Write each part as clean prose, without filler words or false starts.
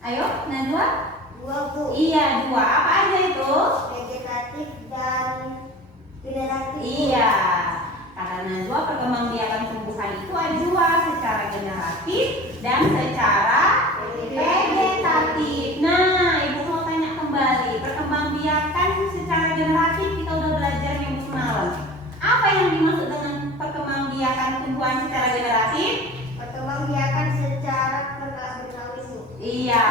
Ayo, Najwa. Dua, Bu. Iya, dua. Apa aja itu? Vegetatif dan generatif. Iya. Kata Najwa, perkembangbiakan tumbuhan itu ada dua, secara generatif dan secara vegetatif. Nah, Ibu mau tanya kembali, perkembangbiakan secara generatif kita udah belajar minggu semalam. Apa yang dimaksud dengan perkembangbiakan tumbuhan secara generatif? Perkembangbiakan secara berkala-berkala itu. Iya,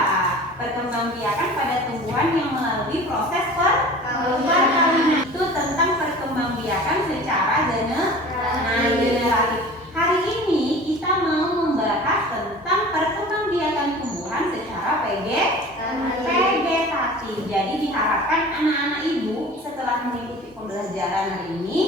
perkembangbiakan pada tumbuhan yang melalui proses perkawinan. Itu tentang perkembangbiakan secara generatif. Hari ini kita mau membahas tentang perkembangbiakan tumbuhan secara vegetatif. Jadi diharapkan anak-anak ibu setelah mengikuti pembelajaran hari ini,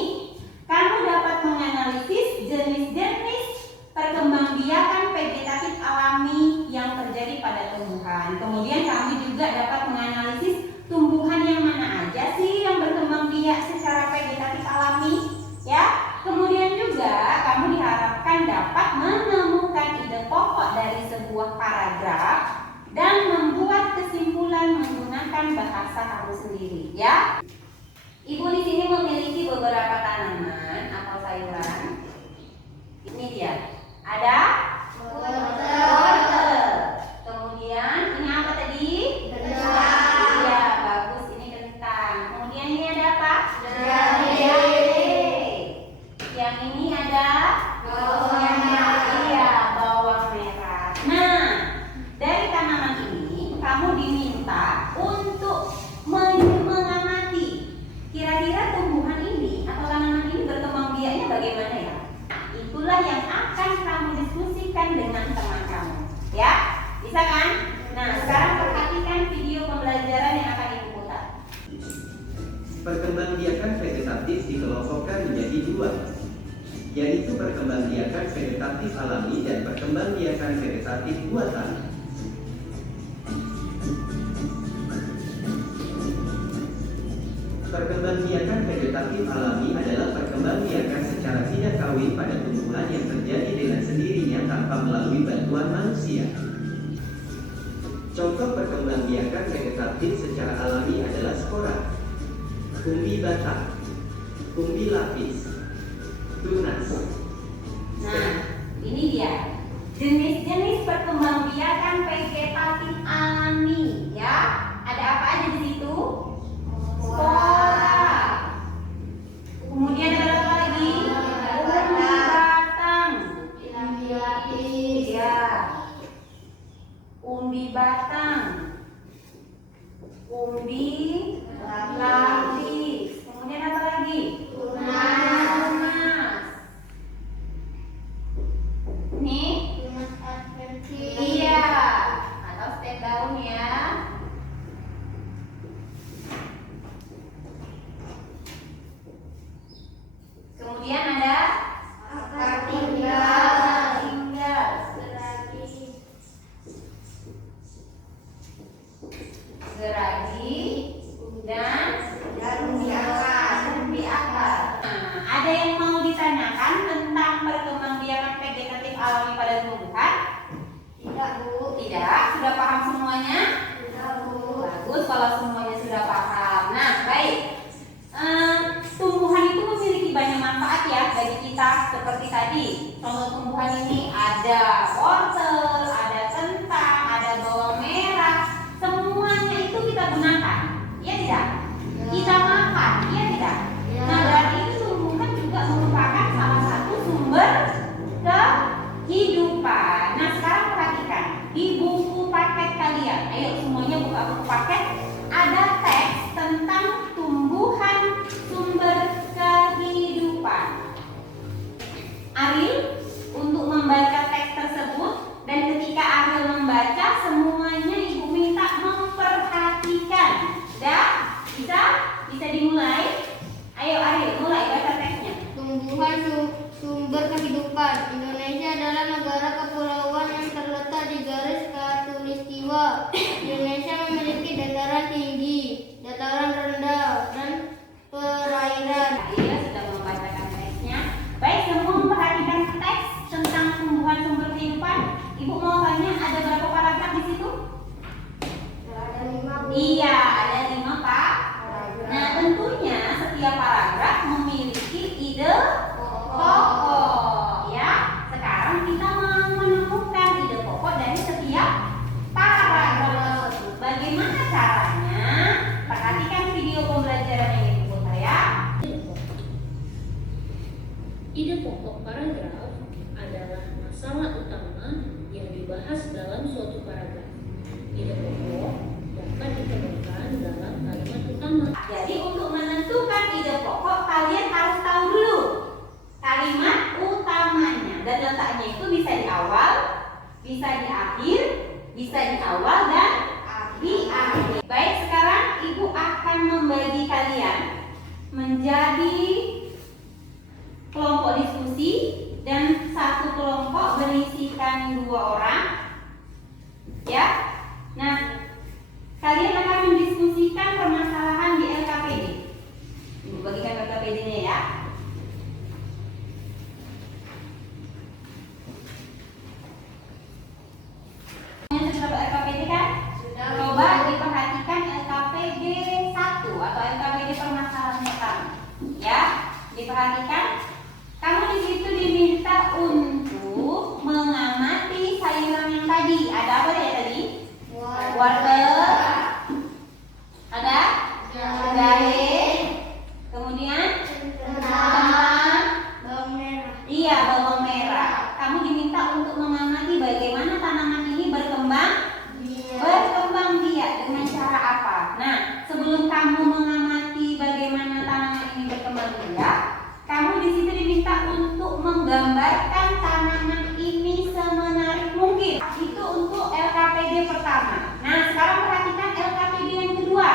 kamu dapat menganalisis jenis-jenis perkembangbiakan vegetatif alami yang terjadi pada tumbuhan. Kemudian kami juga dapat menganalisis tumbuhan yang mana aja sih yang berkembang biak secara vegetatif alami, ya. Kemudian juga kamu diharapkan dapat menemukan ide pokok dari sebuah paragraf dan membuat kesimpulan menggunakan bahasa kamu sendiri, ya. Ibu di sini memiliki beberapa tanaman atau sayuran. Ini dia. Ada wortel. Kemudian ini apa tadi? Kentang. Iya, bagus, ini kentang. Kemudian ini ada apa? Jahe. Yang ini ada Bawang merah. Iya, bawang merah. Nah, dari tanaman ini kamu diminta untuk mengamati kira-kira tumbuhan ini atau tanaman ini berkembang biaknya bagaimana ya? Itulah yang akan kamu diskusikan dengan teman kamu, ya. Bisa kan? Nah, sekarang perhatikan video pembelajaran yang akan Ibu putar. Perkembangbiakan vegetatif dikelompokkan menjadi dua, yaitu perkembangbiakan vegetatif alami dan perkembangbiakan vegetatif buatan. Perkembangbiakan vegetatif alami adalah perkembangbiakan secara tidak kawin pada tumbuhan yang terjadi dengan sendirinya tanpa melalui bantuan manusia. Contoh perkembangbiakan vegetatif secara alami adalah spora, umbi batang, umbi lapis, tunas. Nah, ini dia jenis-jenis perkembangbiakan vegetatif alami, ya. Ada apa aja di situ? Spora. Kemudian ada apa lagi? Umbi batang. Ya. Umbi batang. Umbi lapis. Kemudian apa lagi? Tunas. Ini? Iya. Atau stek daun ya. Kemudian ada Akar tinggal, geragi dan umbi akar. Nah, ada yang mau ditanyakan tentang perkembangbiakan vegetatif alami pada tumbuhan? Tidak, Bu. Tidak, sudah paham semuanya? Tidak, Bu. Bagus kalau semuanya sudah paham. Nah, baik. Tumbuhan itu memiliki banyak manfaat ya bagi kita. Seperti tadi, contoh tumbuhan ini ada wortel, ada kentang, ada bawang merah. Semuanya itu kita gunakan, ya tidak? Kita makan, ya tidak? Ya. Nah, berarti itu tumbuhan juga merupakan salah satu sumber kehidupan. Nah, sekarang perhatikan di buku suatu paragraf. Ide pokok dapat ditemukan dalam kalimat utama. Jadi untuk menentukan ide pokok kalian harus tahu dulu kalimat utamanya, dan letaknya itu bisa di awal, bisa di akhir, bisa di awal dan di akhir. Baik, sekarang ibu akan membagi kalian menjadi kelompok diskusi, dan satu kelompok berisikan 2 orang. Ya. Nah, kalian akan mendiskusikan permasalahan di LKPD. Ibu bagikan LKPD-nya ya. Sudah LKPD kan? Sudah. Coba diperhatikan LKPD 1 atau LKPD permasalahan pertama. Ya, diperhatikan. Kamu di situ diminta untuk mengamati sayuran yang tadi. Ada apa ya tadi? Wortel. Ada? Jahe. Kemudian kentang. Iya, bawang merah. Kamu diminta untuk mengamati bagaimana tanaman ini berkembang biak dengan cara apa. Nah, sebelum kamu mengamati bagaimana tanaman ini berkembang biak, kamu di situ diminta untuk menggambarkan tanaman ini semenarik mungkin. Itu untuk LKPD pertama. Nah, sekarang perhatikan LKPD yang kedua.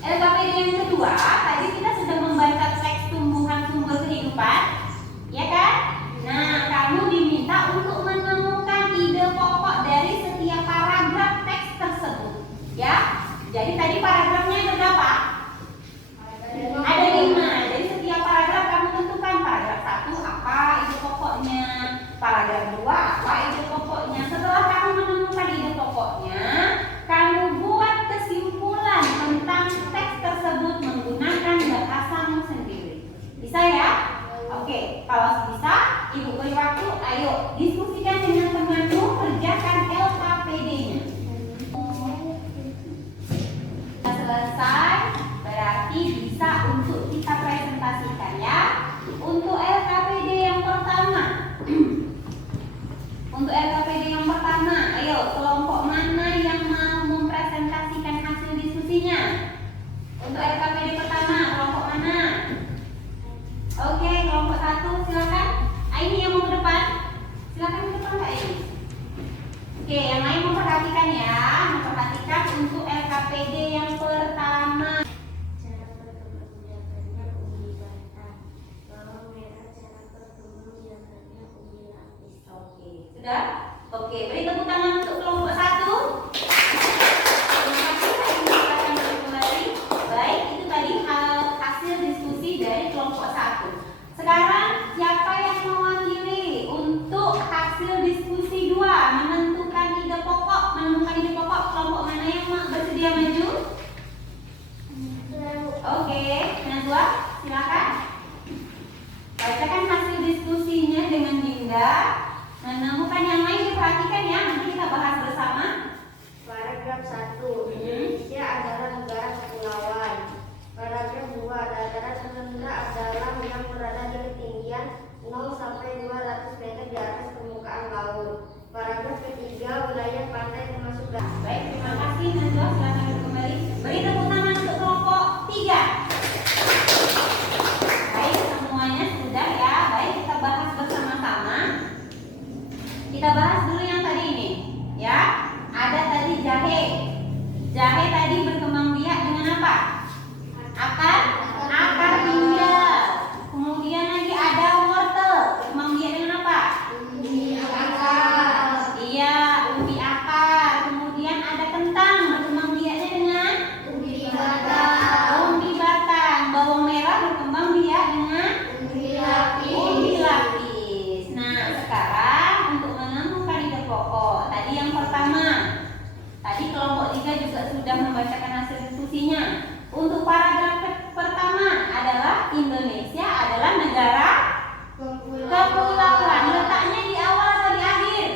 LKPD yang kedua, tadi kita sudah membaca teks tumbuhan sumber kehidupan, ya kan? Nah, kamu diminta untuk menemukan ide pokok dari setiap paragraf teks tersebut, ya. Jadi tadi paragrafnya ada berapa? Ada 5. Jadi setiap paragraf kamu tentukan paragraf 1 apa ide pokoknya, paragraf 2 apa ide pokoknya. Setelah kamu menemukan ide pokoknya, kamu buat kesimpulan tentang teks tersebut menggunakan bahasamu sendiri. Bisa ya? Oke, kalau bisa ibu beri waktu, ayo diskusikan dengan temanmu, kerjakan LKPD-nya. Selesai, berarti bisa untuk kita presentasikan ya. Untuk LKPD yang pertama, untuk LKPD yang pertama, ayo kelompok mana yang mau mempresentasikan hasil diskusinya? Untuk LKPD pertama, kelompok mana? Oke, kelompok 1 silakan. Ini yang mau ke depan, silakan ke depan Kak Ini. Oke, yang lain memperhatikan ya, memperhatikan untuk LKPD yang pertama. Cara berkembang biakannya umbi batang. Bawang merah cara berkembang biakannya umbi lapis. Oke, sudah? Oke, beri tepuk tangan untuk kelompok 1. Terima kasih, silakan kembali. Baik, itu tadi hasil diskusi dari kelompok 1. Sekarang siapa yang mewakili untuk hasil diskusi 2, menentukan ide pokok, menemukan ide pokok? Kelompok mana yang bersedia maju? Oke, Najwa, silakan. Bacakan hasil diskusinya dengan Dinda. Menemukan yang lain diperhatikan ya, nanti kita bahas bersama. Paragraf 1. Indonesia adalah negara kepulauan. Paragraf 2. Dataran rendah adalah yang berada di ketinggian 0 sampai 200 meter di atas permukaan laut. Paragraf ketiga. Wilayah pantai termasuk Baik, terima kasih Najwa, silakan duduk kembali. Beri tepuk tangan untuk kelompok 3. Baik, semuanya sudah ya. Baik, kita bahas bersama-sama. Kita bahas dulu yang tadi ini, ya. Ada tadi jahe. Jahe tadi berkembang biak dengan apa? Akar pinggir. Kemudian lagi ada wortel, berkembang biak dengan apa? Iya, umbi akar. Kemudian ada kentang, berkembang biaknya dengan umbi batang. Bawang merah berkembang biak dengan umbi lapis. Nah, sekarang untuk menemukan ide pokok, tadi yang pertama, tadi kelompok 3 juga sudah membacakan hasil diskusinya. Untuk paragraf pertama adalah Indonesia adalah negara kepulauan. Letaknya di awal atau di akhir?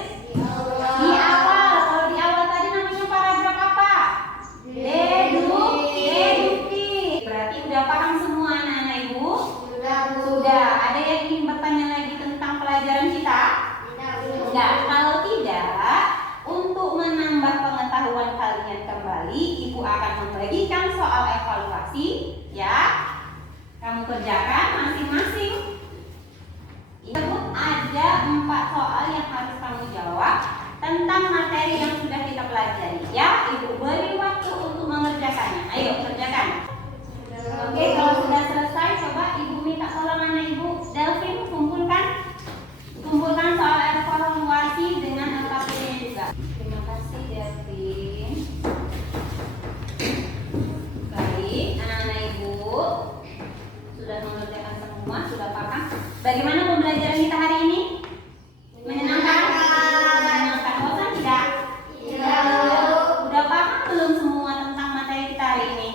Di awal. Kalau di awal tadi namanya paragraf apa? Deduktif. Berarti udah paham semua anak-anak ibu? Sudah. Ada yang ingin bertanya lagi tentang pelajaran kita? Tidak. Kalau tidak, kerjakan masing-masing. Ibu, ada 4 soal yang harus kamu jawab tentang materi yang sudah kita pelajari. Ya, Ibu beri waktu untuk mengerjakannya. Ayo, kerjakan. Oke, kalau sudah selesai, coba Ibu minta tolong anak Ibu Delvin kumpulkan soal evaluasi dengan LKPD-nya juga. Terima kasih Delvin. Baik, anak-anak Ibu sudah mengerjakan semua, sudah paham. Bagaimana pembelajaran kita hari ini? Menyenangkan? Menyenangkan, bosan tidak? Udah paham belum semua tentang materi kita hari ini?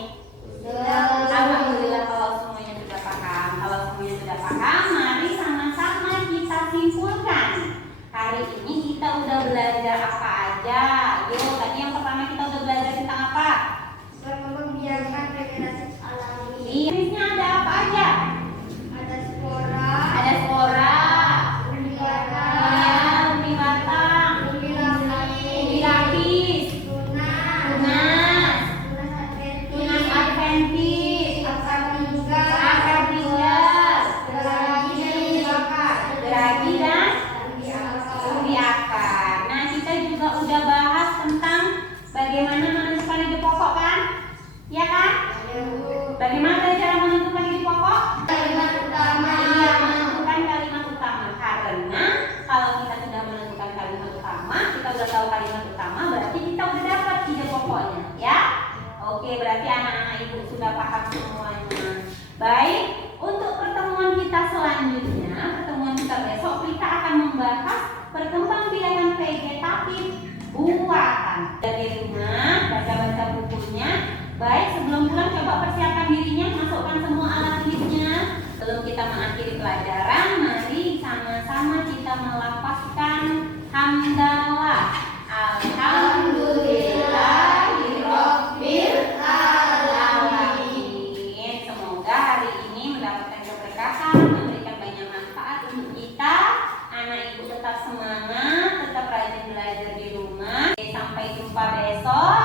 Alhamdulillah kalau semuanya sudah paham. Kalau semuanya sudah paham, mari sama-sama kita simpulkan. Hari ini kita udah belajar apa aja? Yuk, tadi yang pertama kita udah belajar tentang apa? Membiarkan vegetasi alami. Jenisnya ada apa aja? Ada spora, Ada spora, umbi batang, umbi batang, umbi lapis, umbi lapis, tunas, tunas, tunas adventiz, tunas adventiz, akar tiga, akar tiga, geragi dan umbi bakar, geragi dan umbi akar. umbi akar. Nah, kita juga udah bahas tentang bagaimana menentukan ide pokok kan? Ya kan? Bagaimana cara menentukan ide pokok? Kalimat utama. Iya, menentukan kalimat utama. Karena kalau kita sudah menentukan kalimat utama, kita udah tahu kalimat utama, berarti kita udah dapat ide pokoknya, ya? Oke, berarti anak-anak Ibu sudah paham semuanya. Baik, untuk pertemuan kita selanjutnya, pertemuan kita besok, kita akan membahas perkembangbiakan vegetatif buahan. Dari rumah, baca-baca bukunya. Baik, sebelum pulang coba persiapkan dirinya, masukkan semua alat tulisnya. Sebelum kita mengakhiri pelajaran, mari sama-sama kita melafazkan hamdalah. Alhamdulillahirabbil alamin. Semoga hari ini mendapatkan keberkahan, memberikan banyak manfaat untuk kita. Anak Ibu tetap semangat, tetap rajin belajar di rumah. Sampai jumpa besok.